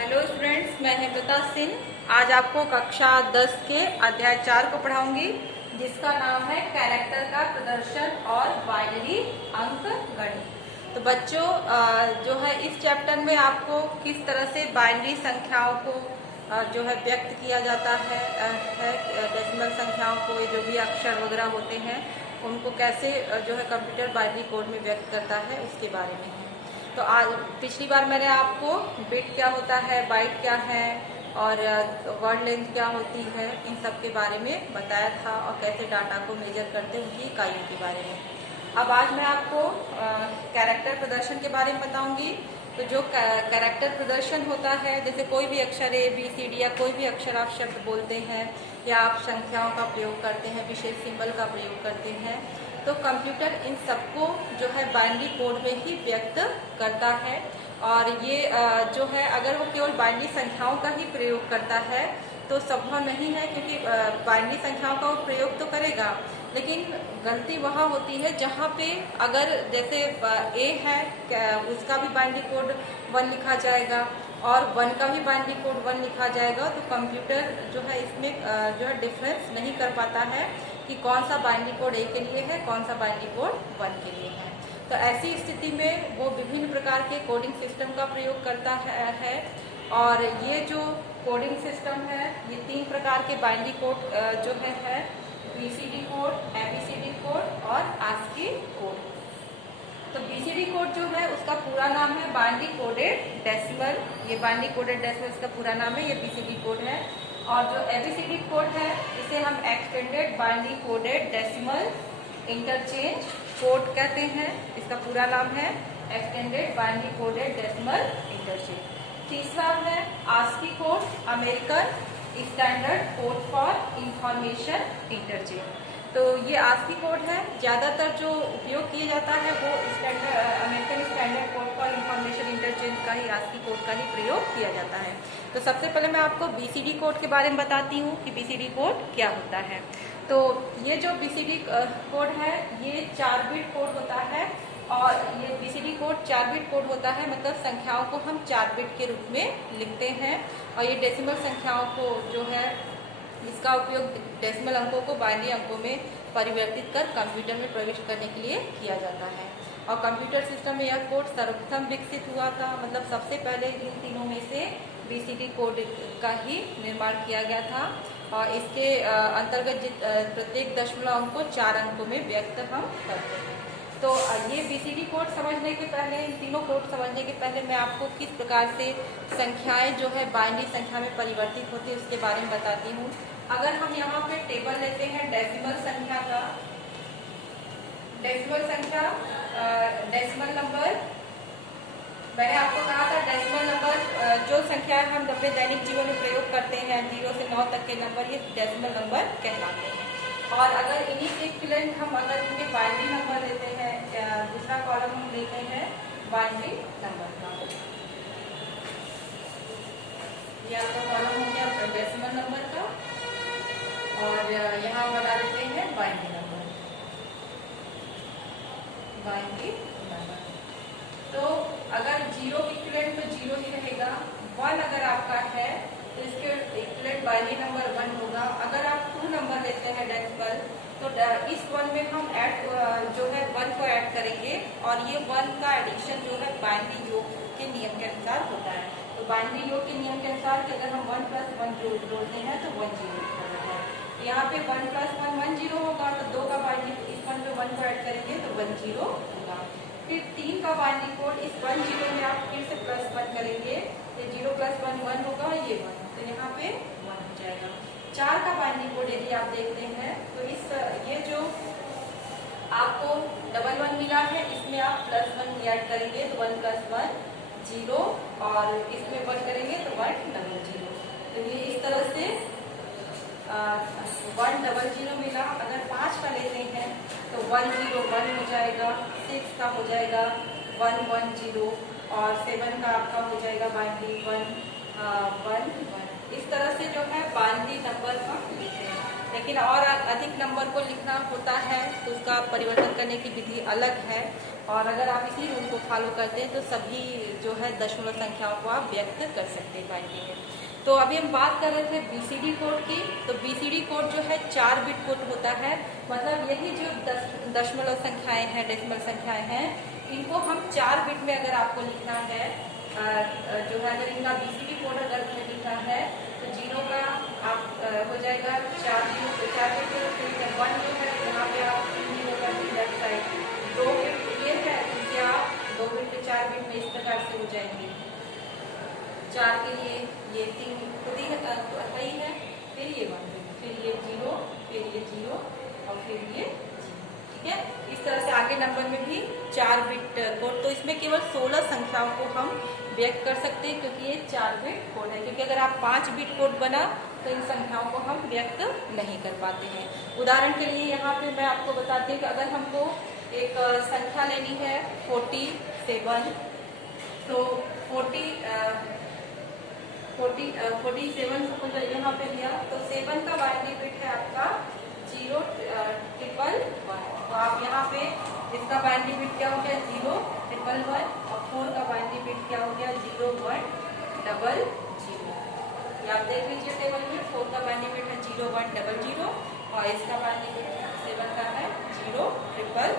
Hello students, मैं हेमलता सिंह आज आपको कक्षा 10 के अध्याय 4 को पढ़ाऊंगी, जिसका नाम है कैरेक्टर का प्रदर्शन और बाइनरी अंक गणित। तो बच्चों, जो है इस चैप्टर में आपको किस तरह से बाइनरी संख्याओं को जो है व्यक्त किया जाता है, डेसिमल संख्याओं को, जो भी अक्षर वगैरह होते हैं उनको कैसे जो है कंप्यूटर बाइनरी कोड में व्यक्त करता है, उसके बारे में है। तो आज पिछली बार मैंने आपको बिट क्या होता है, बाइट क्या है और वर्ड लेंथ क्या होती है, इन सब के बारे में बताया था और कैसे डाटा को मेजर करते हैं उनकी इकाइयों के बारे में। अब आज मैं आपको कैरेक्टर प्रदर्शन के बारे में बताऊंगी। तो जो कैरेक्टर प्रदर्शन होता है, जैसे कोई भी अक्षर ए बी सी डी या कोई भी अक्षर आप शब्द बोलते हैं या आप संख्याओं का प्रयोग करते हैं, विशेष सिंबल का प्रयोग करते हैं, तो कंप्यूटर इन सबको जो है बाइनरी कोड में ही व्यक्त करता है। और ये जो है अगर वो केवल बाइनरी संख्याओं का ही प्रयोग करता है तो संभव नहीं है, क्योंकि बाइनरी संख्याओं का वो प्रयोग तो करेगा, लेकिन गलती वहाँ होती है जहाँ पे अगर जैसे ए है उसका भी बाइनरी कोड 1 लिखा जाएगा और 1 का भी बाइनरी कोड 1 लिखा जाएगा, तो कंप्यूटर जो है इसमें जो है डिफरेंस नहीं कर पाता है कि कौन सा बाइनरी कोड ए के लिए है, कौन सा बाइनरी कोड 1 के लिए है। तो ऐसी स्थिति में वो विभिन्न प्रकार के कोडिंग सिस्टम का प्रयोग करता है और ये जो कोडिंग सिस्टम है, ये 3 प्रकार के बाइनरी कोड जो है बीसीडी कोड, एबीसीडी कोड और आस्की कोड। तो बीसीडी कोड जो है उसका पूरा नाम है बाइनरी कोडेड डेसिमल। ये बाइनरी कोडेड डेसिमल इसका पूरा नाम है, ये बीसीडी कोड है। और जो एबीसीडी कोड है इसे हम extended binary coded decimal interchange code कहते हैं। इसका पूरा नाम है extended binary coded decimal interchange. तीसरा है ASCII code, American standard code for information interchange. तो ये आस्की कोड है, ज्यादातर जो उपयोग किया जाता है वो American standard code for information interchange का ही, आस्की कोड का ही प्रयोग किया जाता है। तो सबसे पहले मैं आपको बीसीडी कोड के बारे में बताती हूँ कि बीसीडी कोड क्या होता है। तो ये जो बीसीडी कोड है ये 4 बिट कोड होता है और ये बीसीडी कोड 4 बिट कोड होता है, मतलब संख्याओं को हम 4 बिट के रूप में लिखते हैं। और ये डेसिमल संख्याओं को जो है इसका उपयोग डेसिमल अंकों को बाइनरी अंकों में परिवर्तित कर कंप्यूटर में प्रविष्ट करने के लिए किया जाता है। और कंप्यूटर सिस्टम में यह कोड सर्वप्रथम विकसित हुआ था, मतलब सबसे पहले इन तीनों में से बीसीडी कोड का ही निर्माण किया गया था। और इसके अंतर्गत प्रत्येक दशमलव अंक को 4 अंकों में व्यक्त हम करते हैं। तो ये बीसीडी कोड समझने के पहले, इन तीनों कोड समझने के पहले मैं आपको किस प्रकार से संख्याएं जो है बाइनरी संख्या में परिवर्तित होती है उसके बारे में बताती हूँ। अगर हम यहाँ पे टेबल लेते हैं डेसिमल संख्या का, डेसिमल संख्या, डेसिमल नंबर, मैंने आपको कहा था डेसिमल नंबर जो संख्या हम अपने दैनिक जीवन में प्रयोग करते हैं 0 से 9 तक के नंबर, ये डेसिमल नंबर कहलाते हैं। और अगर इन्हीं के इक्विवेलेंट हम अगर इनके बाइनरी नंबर लेते हैं, दूसरा कॉलम हम लेते हैं बाइनरी नंबर का, ये आपका कॉलम हो गया डेसिमल नंबर का और यहाँ बना देते हैं बाइनरी नंबर, बाइनरी नंबर। तो अगर 0 इक्विवेलेंट तो 0 ही रहेगा, 1 अगर आपका है तो इसके इक्विवेलेंट बाइनरी नंबर 1 होगा। अगर आप 2 नंबर लेते हैं डेसिमल तो इस 1 में हम जो है 1 को ऐड करेंगे और ये 1 का एडिशन जो है बाइनरी योग के नियम के अनुसार होता है। तो बाइनरी योग के नियम के अनुसार कि अगर हम 1 + 1 जोड़ते हैं तो 1 0 लिखा है। यहाँ पे 1 + 1 1 0 होगा, तो 2 का बाइनरी इस 1 पे 1 को ऐड करेंगे तो 1 0 होगा। फिर 3 का बाइनरी कोड इस 1 0 में आप फिर से +1 करेंगे तो 0 + 1 1 होगा, ये 1, तो यहाँ पे 1 हो जाएगा। 4 का बाइनरी कोड यदि आप देखते हैं तो इस ये जो आपको 1 1 मिला है इसमें आप +1 ऐड करेंगे तो 1 + 1 0 और इसमें 1 करेंगे तो 1 0 0। तो ये इस तरह से 1 0 0 मिला। अगर 5 का लेते हैं तो 1 0 1 हो जाएगा, 6 का हो जाएगा 1 1 0 और 7 का आपका हो जाएगा बाइनरी 1 1 1। इस तरह से जो है बाइनरी नंबर हम लिखते हैं। लेकिन और अधिक नंबर को लिखना होता है तो उसका परिवर्तन करने की विधि अलग है। और अगर आप इसी रूल को फॉलो करते हैं तो सभी जो है दशमलव संख्याओं को आप व्यक्त कर सकते हैं बाइनरी में। तो अभी हम बात कर रहे थे बीसीडी कोड की। तो बीसीडी कोड जो है 4 बिट कोड होता है, मतलब यही जो दशमलव संख्याएं हैं, डेसिमल संख्याएं हैं, इनको हम 4 बिट में अगर आपको लिखना है, जो है अगर इनका बीसीडी कोड अगर हमें लिखना है तो 0 का आप हो जाएगा 4 0 तो 4 बिट, फिर 1 जो है यहाँ पे आप 3 होगा लेफ्ट साइड, 2 बिट ये है इसे आप 2 बिट पे 4 बिट में इस प्रकार से हो जाएंगे। 4 के लिए ये 3 खुद ही है, फिर ये 1 बिट, फिर ये 0, फिर ये 0 और फिर ये 0। ठीक है, इस तरह से आगे नंबर में भी 4 बिट कोड। तो इसमें केवल 16 संख्याओं को हम व्यक्त कर सकते हैं क्योंकि ये 4 बिट कोड है। क्योंकि अगर आप 5 बिट कोड बना तो इन संख्याओं को हम व्यक्त नहीं कर पाते हैं। उदाहरण के लिए यहाँ पे मैं आपको बताती हूँ कि अगर हमको एक संख्या लेनी है 47, तो 47 सपोज यहाँ पे लिया तो 7 का बाइनरी बिट है आपका 0 1 तो आप यहाँ पे इसका बाइनरी बिट क्या हो गया 0 1 1 और 4 का बाइनरी बिट क्या हो गया 0 1 0 0। ये आप देख लीजिए टेबल में 4 का बाइनरी बिट है 0 1 0 0 और इसका बाइनरी बिट 7 का है 0 1 1।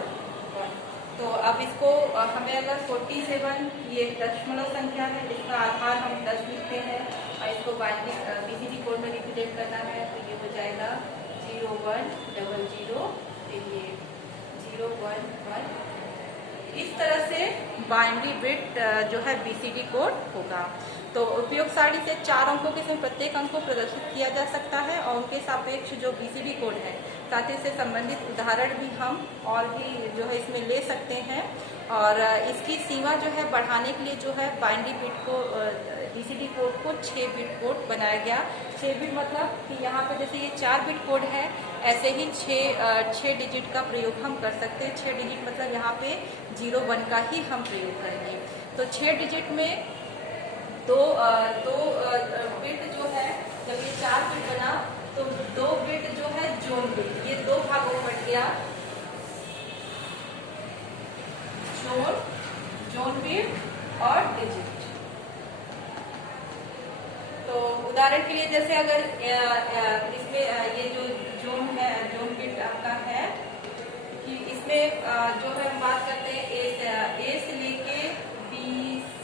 तो अब इसको हमें अगर 47 ये दशमलव संख्या है जिसका आधार हम 10 लिखते हैं और इसको बाइनरी बीसीडी कोड में रिप्रेजेंट करना है तो ये हो जाएगा 0 1 0 0 फिर ये 0 1 1। इस तरह से बाइनरी बिट जो है बीसीडी कोड होगा। तो उपयोग सारणी से 4 अंकों के समय प्रत्येक अंक को प्रदर्शित किया जा सकता है और उनके सापेक्ष जो बीसीडी कोड है साथ ही से संबंधित उदाहरण भी हम और भी जो है इसमें ले सकते हैं। और इसकी सीमा जो है बढ़ाने के लिए जो है बाइनरी बिट को बीसीडी कोड को 6 बिट कोड बनाया गया। 6 बिट मतलब कि यहाँ पे जैसे ये 4 बिट कोड है ऐसे ही 6 डिजिट का प्रयोग हम कर सकते हैं। 6 डिजिट मतलब यहाँ पे 0 1 का ही हम प्रयोग करेंगे। तो 6 डिजिट में दो बिट जो है जब ये 4 बिट बना तो 2 बिट जो है जोन बिट, ये 2 भागों में बट गया, जोन बिट और डिजिट। तो उदाहरण के लिए जैसे अगर इसमें ये जो जोन बिट आपका है कि इसमें जो है हम बात करते हैं ए से लेके बी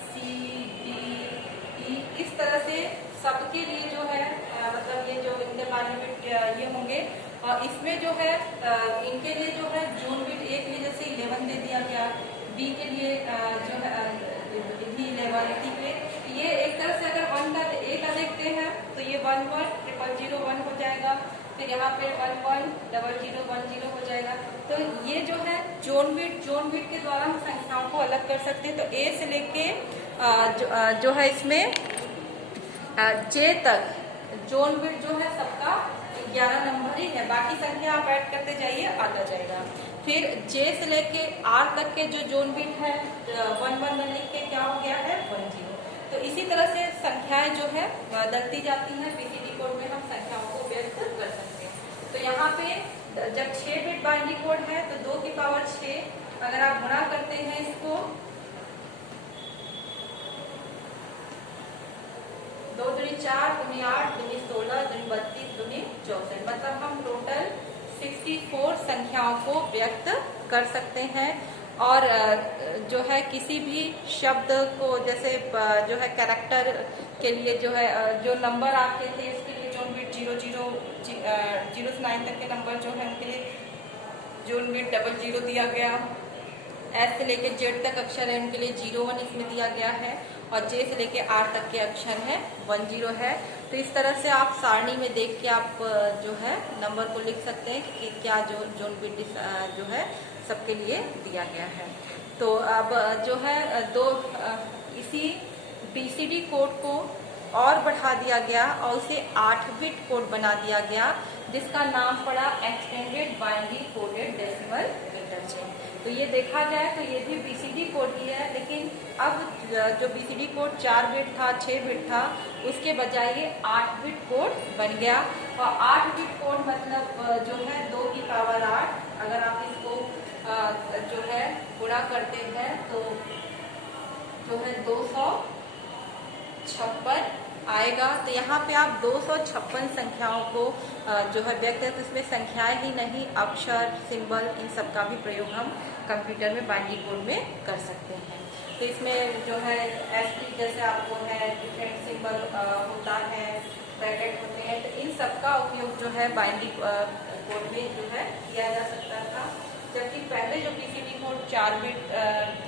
सी डी ई, इस तरह से सबके लिए जो है मतलब ये जो इनके बाइनरी बिट ये होंगे और इसमें जो है इनके लिए जो है जोन बिट ए के लिए जैसे 11 दे दिया गया, बी के लिए जो है 11 इसी के ये एक तरह से अगर 1 का ए का देखते हैं तो ये 1 1 0 0 1 हो जाएगा, फिर यहाँ पे 1 1 0 0 1 0 हो जाएगा। तो ये जो है जोन बिट के द्वारा हम संख्याओं को अलग कर सकते हैं। तो ए से लेके जो है इसमें जे तक जोन बिट जो है सबका 11 नंबर ही है, बाकी संख्या आप ऐड करते जाइए आता जाएगा। फिर जे से लेके आर तक के जो जोन बिट है 1 1 में लिख के क्या हो गया है 1 0। तो इसी तरह से संख्याएं जो है बदलती जाती हैं। बीसीडी कोड में हम संख्याओं को व्यक्त कर सकते हैं। तो यहाँ पे जब 6 बिट बाइनरी कोड है तो 2 की पावर 6 अगर आप गुणा करते हैं इसको 2 दूनी 4 दूनी 8 दूनी 16 दूनी 32 दूनी 64, मतलब हम टोटल 64 संख्याओं को व्यक्त कर सकते हैं। और जो है किसी भी शब्द को जैसे जो है कैरेक्टर के लिए जो है जो नंबर आपके थे इसके लिए जोन बिट 0 से 9 तक के नंबर जो है उनके लिए जोन बिट 00 दिया गया। एस से लेके जेड तक अक्षर है उनके लिए 0 1 इसमें दिया गया है और जे से लेके आर तक के अक्षर है 1 0 है। तो इस तरह से आप सारणी में देख के आप जो है नंबर को लिख सकते हैं कि क्या जो जोन बिट जो है सबके लिए दिया गया है। तो अब जो है इसी बीसीडी कोड को और बढ़ा दिया गया और उसे 8 बिट कोड बना दिया गया जिसका नाम पड़ा extended binary coded decimal interchange. तो ये देखा जाए तो ये भी BCD कोड ही है, लेकिन अब जो BCD कोड 4 बिट था, 6 बिट था, उसके बजाय ये 8 बिट कोड बन गया। और 8 बिट कोड मतलब जो है 2 की पावर 8, अगर आप इसको जो है गुणा करते हैं तो जो है 256 आएगा। तो यहाँ पे आप 256 संख्याओं को जो है व्यक्त है, तो इसमें संख्याएं ही नहीं, अक्षर, सिंबल, इन सब का भी प्रयोग हम कंप्यूटर में बाइनरी कोड में कर सकते हैं। तो इसमें जो है एस्ट्रिक जैसे आपको है, डिफरेंट सिंबल होता है, ब्रैकेट होते हैं, तो इन सब का उपयोग जो है बाइनरी कोड में जो है किया जा सकता था। जबकि पहले जो BCD कोड 4 बिट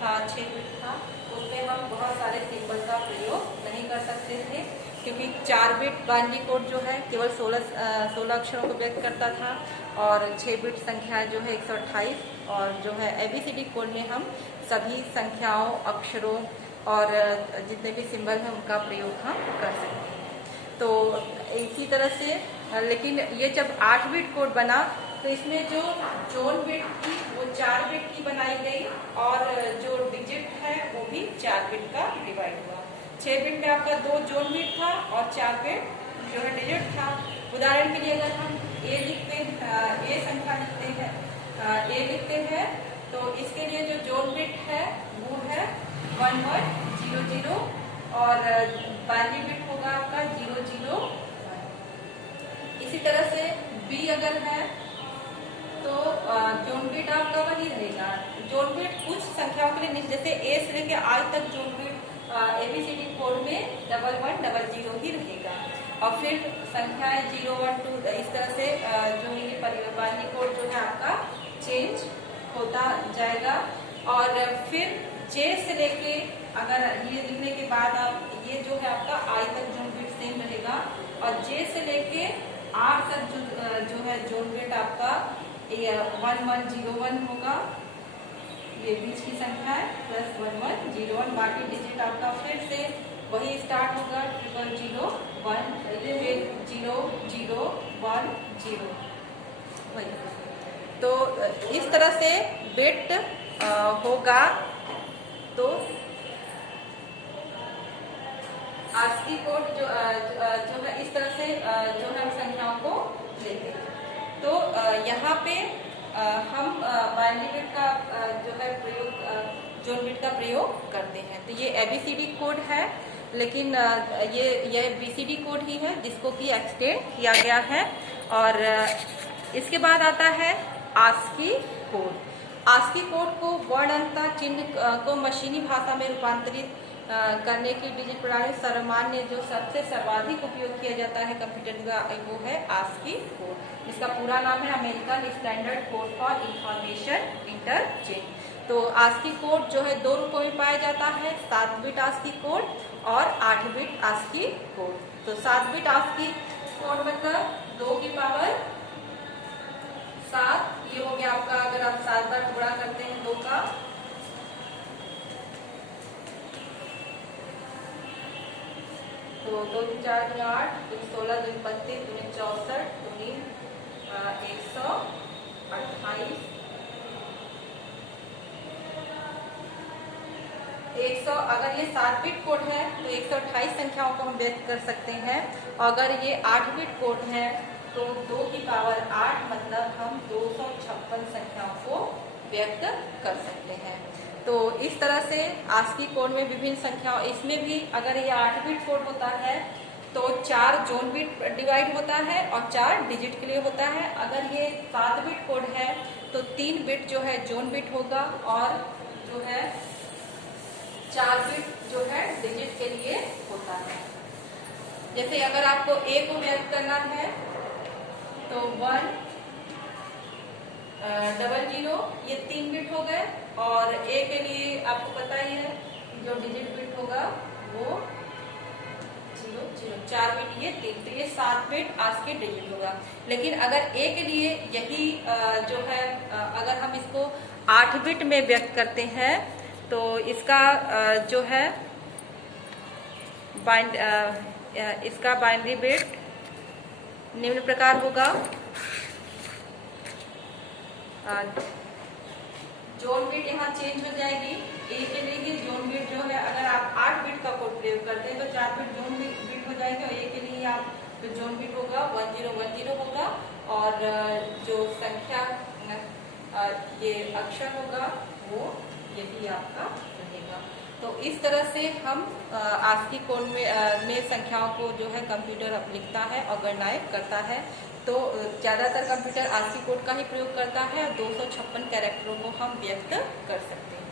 था, 6 बिट था, उसमें हम बहुत सारे सिंबल का प्रयोग नहीं कर सकते थे, क्योंकि 4 बिट बाइनरी कोड जो है केवल 16 अक्षरों को व्यक्त करता था, और 6 बिट संख्या जो है 128, और जो है ABCD कोड में हम सभी संख्याओं, अक्षरों और जितने भी सिंबल हैं उनका प्रयोग हम कर सकते हैं। तो इसी तरह से लेकिन ये जब 8 बिट कोड बना तो इसमें जो जोन बिट थी वो 4 बिट की बनाई गई, और जो डिजिट है वो भी 4 बिट का डिवाइड हुआ। 6 बिट में आपका 2 जोन बिट था और 4 बिट जो है डिजिट था। उदाहरण के लिए अगर हम ए संख्या लिखते हैं तो इसके लिए जो जोन बिट है वो है 1100, और बाइनरी बिट होगा आपका 001। इसी तरह से बी अगर है तो जोन बिट आपका वही रहेगा। जोन बिट कुछ संख्याओं के लिए नहीं, जैसे ए से लेके आई तक जोन बिट ABCD कोड में 1100 ही रहेगा, और फिर संख्याएं 0, 1, 2 इस तरह से जो ये बाइनरी कोड जो है आपका चेंज होता जाएगा। और फिर जे से लेके अगर ये लिखने के बाद आप ये जो है आपका आई तक जोन बिट सेम रहेगा, और जे से लेके आर तक जो है जोन बिट आपका 1101 होगा, ये बीच की संख्या है, प्लस 1101। बाकी डिजिट आपका फिर से वही स्टार्ट होगा 0001, फिर 0010 वही। तो इस तरह से बिट होगा। तो ASCII कोड जो है इस तरह से जो है संख्याओं को लेते हैं। तो यहाँ पे हम बाइनरी बिट का जो है प्रयोग, जोन बिट का प्रयोग करते हैं। तो ये ABCD कोड है, लेकिन ये BCD कोड ही है जिसको कि एक्सटेंड किया गया है। और इसके बाद आता है ASCII कोड। ASCII कोड को वर्ण अंकता चिन्ह को मशीनी भाषा में रूपांतरित करने की डिजिट प्रणाली सर्वमान्य जो सबसे सर्वाधिक उपयोग किया जाता है कंप्यूटर का, वो है ASCII कोड, जिसका पूरा नाम है American standard code for information interchange. तो ASCII कोड जो है 2 रूपों में पाया जाता है, 7 बिट ASCII कोड और 8 बिट ASCII कोड। तो 7 बिट ASCII कोड मतलब 2 की पावर 7, ये हो गया आपका। अगर आप 7 बार गुणा करते हैं 2 का, तो 2 3 4 8, 16 2 32 2 64 2 100। अगर ये 7 बिट कोड है तो 128 संख्याओं को हम व्यक्त कर सकते हैं। अगर ये 8 बिट कोड है तो 2 की पावर 8 मतलब हम 256 संख्याओं को व्यक्त कर सकते हैं। तो इस तरह से ASCII कोड में विभिन्न संख्याओं, इसमें भी अगर ये 8 बिट कोड होता है तो 4 जोन बिट डिवाइड होता है और 4 डिजिट के लिए होता है। अगर ये 7 बिट कोड है तो 3 बिट जो है जोन बिट होगा, और जो है 4 बिट जो है डिजिट के लिए होता है। जैसे अगर आपको A को व्यक्त करना है तो 100, ये 3 बिट हो गए, और A के लिए आपको पता ही है जो डिजिट बिट होगा वो 0 0, 4 बिट ये 3, तो ये 7 बिट ASCII डिजिट होगा। लेकिन अगर A के लिए यही जो है अगर हम इसको 8 बिट में व्यक्त करते हैं तो इसका जो है इसका बाइनरी बिट निम्न प्रकार होगा जोन बिट यहाँ चेंज हो जाएगी। ए के लिए ही जोन बिट जो है, अगर आप 8 बिट का कोड प्रयोग करते हैं तो 4 बिट जोन बिट हो जाएंगे, और ए के लिए आप जो जोन बिट होगा 1010 होगा, और जो संख्या ये अक्षर होगा वो यही आपका रहेगा। तो इस तरह से हम ASCII कोड में संख्याओं को जो है कंप्यूटर अब लिखता है और गणनाएं करता है। तो ज्यादातर कंप्यूटर ASCII कोड का ही प्रयोग करता है, और 256 कैरेक्टरों को हम व्यक्त कर सकते हैं।